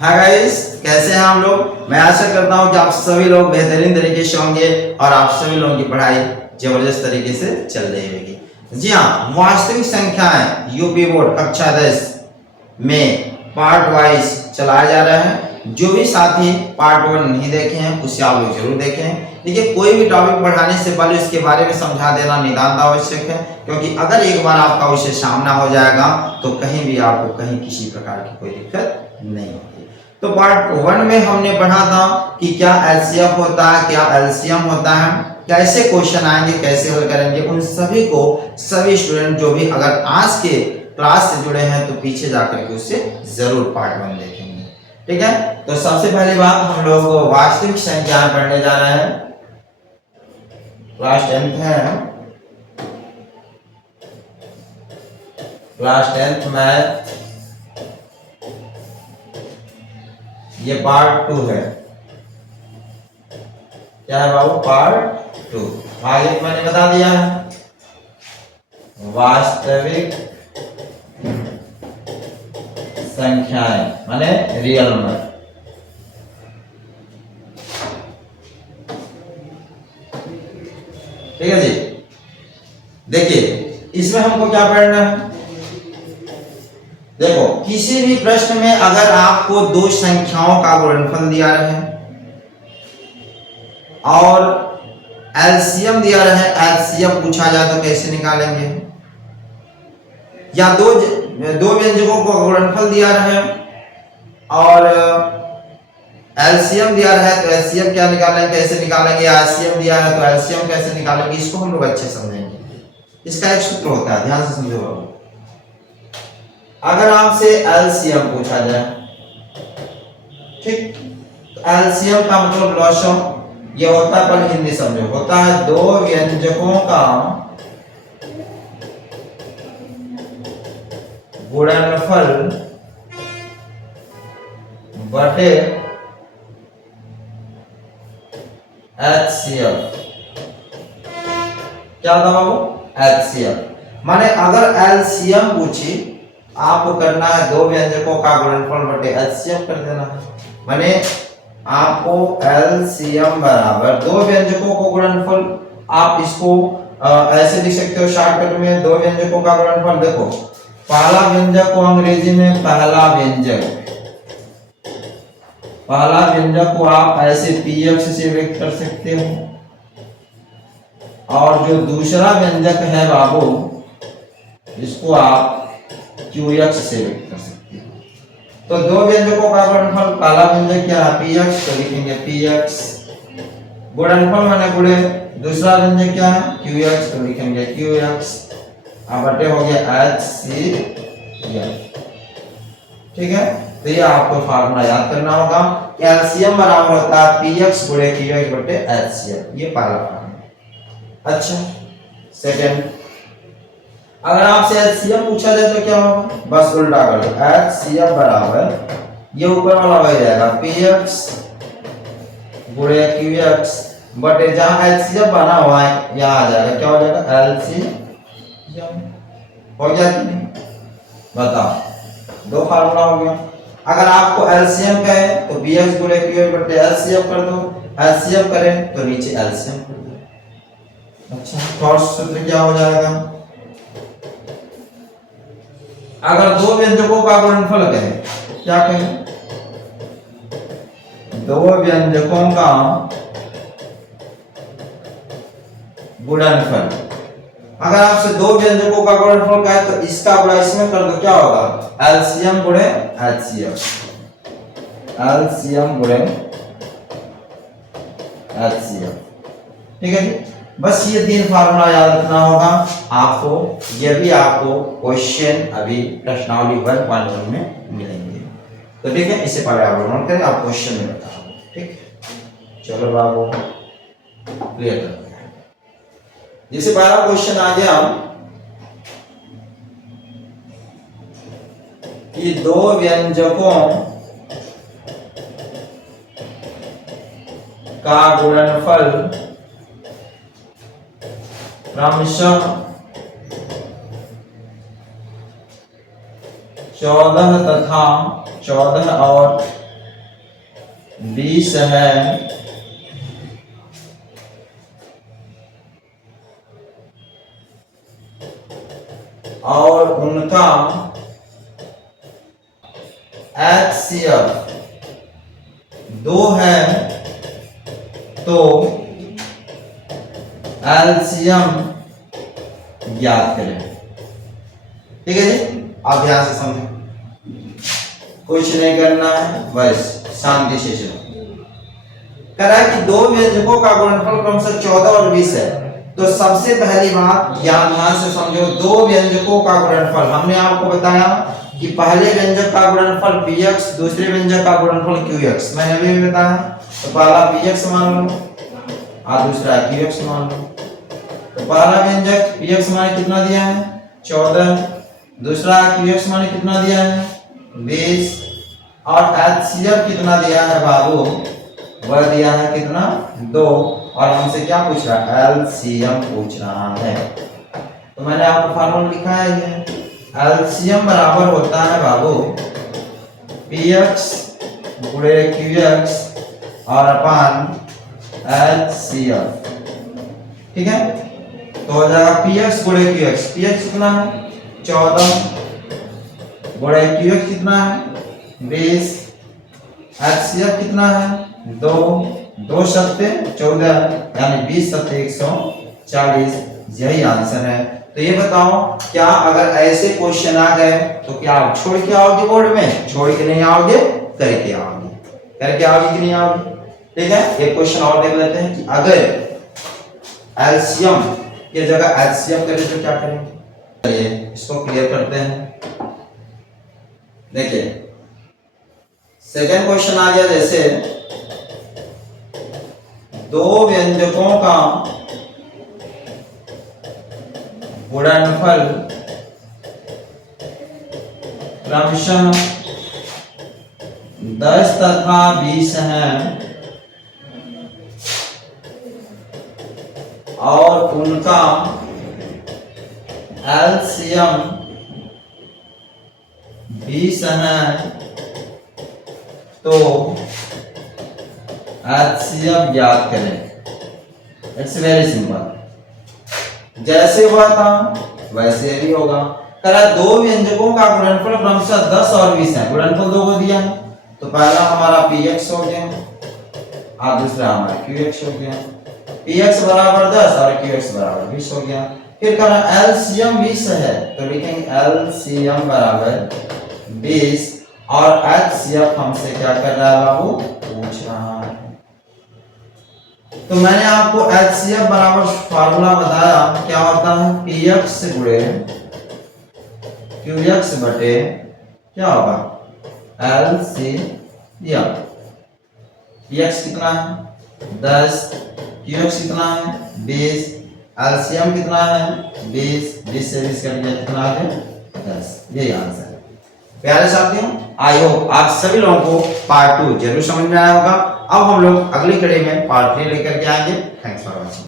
Hi guys, कैसे हैं हम लोग। मैं आशा करता हूं कि आप सभी लोग बेहतरीन तरीके से होंगे और आप सभी लोगों की पढ़ाई जबरदस्त तरीके से चल रही होगी। जी हाँ, वास्तविक संख्याएं यूपी बोर्ड कक्षा 10 में पार्ट वाइज चलाया जा रहा है। जो भी साथी पार्ट 1 नहीं देखे हैं उसे आप लोग जरूर देखें। देखिए, कोई भी टॉपिक पढ़ाने से पहले उसके बारे में समझा देना नितांत आवश्यक है, क्योंकि अगर एक बार आपका उसे सामना हो जाएगा तो कहीं भी आपको कहीं किसी प्रकार की कोई दिक्कत नहीं होगी। तो पार्ट 1 में हमने पढ़ा था कि क्या एलसीएम होता है, क्या एलसीएम होता है, कैसे क्वेश्चन आएंगे, कैसे हल करेंगे। उन सभी को सभी स्टूडेंट जो भी अगर आज के क्लास से जुड़े हैं तो पीछे जाकर के उससे जरूर पार्ट 1 देखेंगे। ठीक है, तो सबसे पहली बात हम लोग वास्तविक संख्या पढ़ने जा रहे हैं। क्लास 10th है, क्लास 10th मैथ, ये पार्ट 2 है। क्या है बाबू? पार्ट 2। आगे मैंने बता दिया है वास्तविक संख्याएं माने रियल नंबर। ठीक है जी। देखिए, इसमें हमको क्या पढ़ना है। देखो, किसी भी प्रश्न में अगर आपको दो संख्याओं का गुणनफल दिया रहे और एलसीएम दिया रहे, एलसीएम पूछा जाए तो कैसे निकालेंगे, या दो व्यंजकों को गुणनफल दिया रहे और एलसीएम दिया रहे तो एलसीएम क्या निकालेंगे, कैसे निकालेंगे, या एलसीएम दिया है तो एलसीएम कैसे निकालेंगे, इसको हम लोग अच्छे समझेंगे। इसका एक सूत्र होता है, ध्यान से समझो बाबू। अगर आपसे एलसीएम पूछा जाए, ठीक, तो एलसीएम का मतलब लॉसम ये होता है, पर हिंदी समझो, होता है दो व्यंजकों का गुणनफल बटे HCF। क्या था बाबू? HCF। माने अगर एलसीएम पूछी, आपको करना है दो व्यंजकों का गुणनफल बटे HCF कर देना है। माने आपको एलसीएम बराबर दो व्यंजकों को गुणनफल, आप इसको ऐसे लिख सकते हो शॉर्टकट में, दो व्यंजकों का गुणनफल। देखो, पहला व्यंजक को अंग्रेजी में पहला व्यंजक को आप ऐसे px से व्यक्त कर सकते हो, और जो दूसरा व्यंजक है बाबू, इसको आप qx से व्यक्त कर सकते हो। तो दो व्यंजकों का गुणनफल, पहला व्यंजक क्या है px, तो लिखेंगे px, गुणनफल माने गुणे, दूसरा व्यंजक क्या है qx, तो लिखेंगे qx, अब बटे हो गया HCF। ठीक है, तो ये आपको फार्मूला याद करना होगा। एलसीएम बराबर होता है px गुणे qx बटे HCF, ये पहला फार्मूला। अच्छा, सेकंड, अगर आपसे एचसीएफ पूछा जाए तो क्या होगा, बस उल्टा कर दो, एचसीएफ बराबर ये ऊपर वाला हो जाएगा px गुणे qx बटे, जहां एचसीएफ बना हुआ है यहां आ जाएगा, क्या हो जाएगा एलसीएम। हो गया कि नहीं, बताओ, दो फार्मूला हो गया। अगर आपको एलसीएम कहे तो px गुणे qx बटे एलसीएम कर दो, एलसीएम करें तो नीचे एलसीएम कर दो। अच्छा, तो सूत्र क्या हो जाएगा, अगर दो व्यंजकों का गुणनफल कहे, क्या कहें, दो व्यंजकों का गुणनफल, अगर आपसे दो व्यंजकों का गुणनफल कहे तो इसका गुणा इसमें कर दो, क्या होगा एलसीएम गुणे एचसीएफ, एलसीएम गुणे एचसीएफ। ठीक है जी, बस ये तीन फार्मूला याद रखना होगा आपको। ये भी आपको क्वेश्चन अभी प्रश्नावली 1.1 में मिलेंगे। तो ठीक है, इसे पहले आप नोट करें, आप क्वेश्चन में बताओ। ठीक, चलो बाबू क्लियर करते हैं। जैसे पहला क्वेश्चन आ गया कि दो व्यंजकों का गुणनफल क्रमशः 14 और 20 है और उनका HCF 2 है तो LCM ज्ञात करें। ठीक है जी, आप ध्यान से समझें, कुछ नहीं करना है, बस शांति से चलो। कह रहा है कि दो व्यंजकों का गुणनफल क्रमशः 14 और 20 है। तो सबसे पहली बात ध्यान से समझो, दो व्यंजकों का गुणनफल हमने आपको बताया कि पहले व्यंजक का गुणनफल px, दूसरे व्यंजक का गुणनफल qx। मैंने अभी भी बताया, तो पहला px मान लो और दूसरा qx मान लो। तो पहला व्यंजक px मान कितना दिया है 14, दूसरा qx मान कितना दिया है 20 और HCF कितना दिया है बाबू, वह दिया है कितना 2। और हमसे क्या पूछ रहा है, LCM पूछ रहा है। तो मैंने आपको फार्मूला लिखा है, LCM बराबर होता है बाबू px गुणे qx और अपान HCF। ठीक है, तो हो जाएगा px गुणे qx, px कितना है 14 गुणे qx कितना है 20, HCF कितना है 2, 2 सत्ते 14 यानी 20 सत्ते 140, यही आंसर है। तो ये बताओ, क्या अगर ऐसे क्वेश्चन आ गए तो क्या आप छोड़ के आओगे बोर्ड में, छोड़ के नहीं आओगे, करके आओगे, करके आओगे कि नहीं आओगे। ठीक है, एक क्वेश्चन और देख लेते हैं कि अगर एलसीएम की जगह एचसीएफ करें तो क्या करेंगे। चलिए इसको क्लियर करते हैं। देखिए सेकंड क्वेश्चन आ गया, जैसे दो व्यंजकों का गुणनफल क्रमशः 10 तथा 20 है और उनका एलसीएम 20 है, तो एचसीएफ ज्ञात करें। इट्स वेरी सिंपल, जैसे हुआ था वैसे भी होगा। करा दो व्यंजकों का गुणनफल क्रमशः 10 और 20 है, गुणनफल दो को दिया है, तो पहला हमारा px हो गया और दूसरा हमारा qx हो गया। px बराबर 10 और qx बराबर 20 हो गया। फिर करा LCM 20 है, तो लिखेंगे LCM बराबर 20 और HCF हमसे क्या कर रहा है बाबू, पूछ रहा है। तो मैंने आपको HCF बराबर फार्मूला बताया, क्या होता है px गुणे qx बटे क्या होगा LCM। px कितना है 10, qx कितना है 20, LCM कितना है 20, 20 से 20 कट गया कितना आ गया 10। यही आंसर है। प्यारे साथियों, आई होप आप सभी लोगों को पार्ट 2 जरूर समझ में आया होगा। अब हम लोग अगली कड़ी में पार्ट 3 लेकर के आएंगे। Thanks for watching.